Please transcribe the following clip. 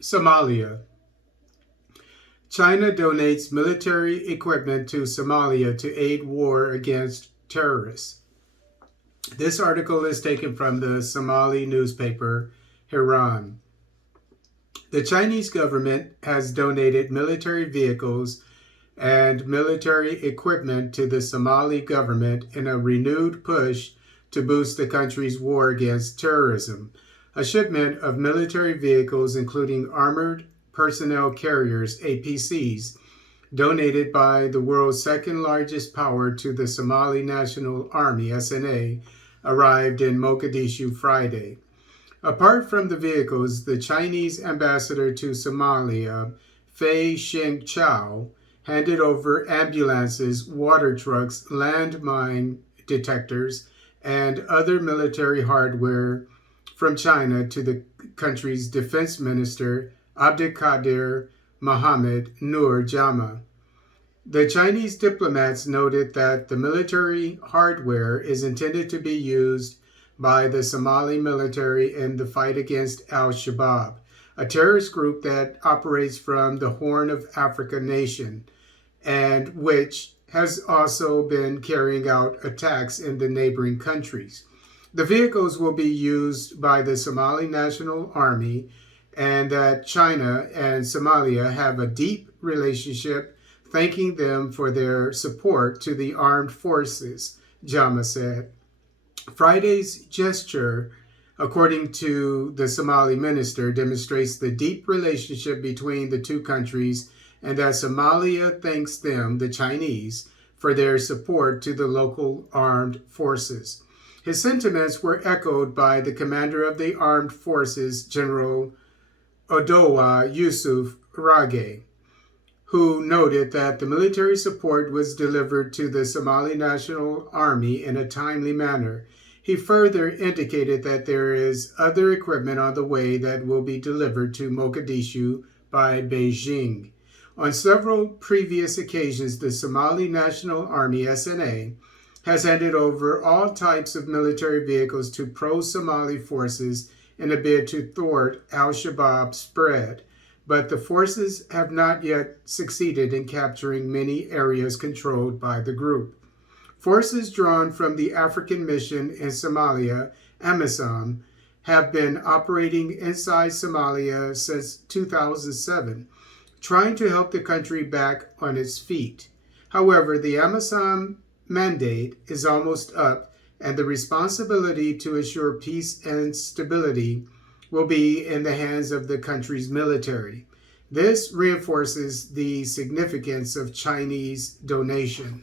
Somalia. China donates military equipment to Somalia to aid war against terrorists. This article is taken from the Somali newspaper, Hiran. The Chinese government has donated military vehicles and military equipment to the Somali government in a renewed push to boost the country's war against terrorism. A shipment of military vehicles, including armored personnel carriers, APCs, donated by the world's second largest power to the Somali National Army, SNA, arrived in Mogadishu Friday. Apart from the vehicles, the Chinese ambassador to Somalia, Fei Shengchao, handed over ambulances, water trucks, landmine detectors, and other military hardware from China to the country's defense minister, Abdelkader Mohammed Nur Jama. The Chinese diplomats noted that the military hardware is intended to be used by the Somali military in the fight against Shabaab, a terrorist group that operates from the Horn of Africa nation, and which has also been carrying out attacks in the neighboring countries. The vehicles will be used by the Somali National Army, and that China and Somalia have a deep relationship, thanking them for their support to the armed forces, Jama said. Friday's gesture, according to the Somali minister, demonstrates the deep relationship between the two countries and that Somalia thanks them, the Chinese, for their support to the local armed forces. His sentiments were echoed by the commander of the armed forces, General Odowa Yusuf Rage, who noted that the military support was delivered to the Somali National Army in a timely manner. He further indicated that there is other equipment on the way that will be delivered to Mogadishu by Beijing. On several previous occasions, the Somali National Army, SNA, has handed over all types of military vehicles to pro-Somali forces in a bid to thwart al-Shabaab's spread, but the forces have not yet succeeded in capturing many areas controlled by the group. Forces drawn from the African mission in Somalia, AMISOM, have been operating inside Somalia since 2007, trying to help the country back on its feet. However, the AMISOM mandate is almost up, and the responsibility to assure peace and stability will be in the hands of the country's military. This reinforces the significance of Chinese donation.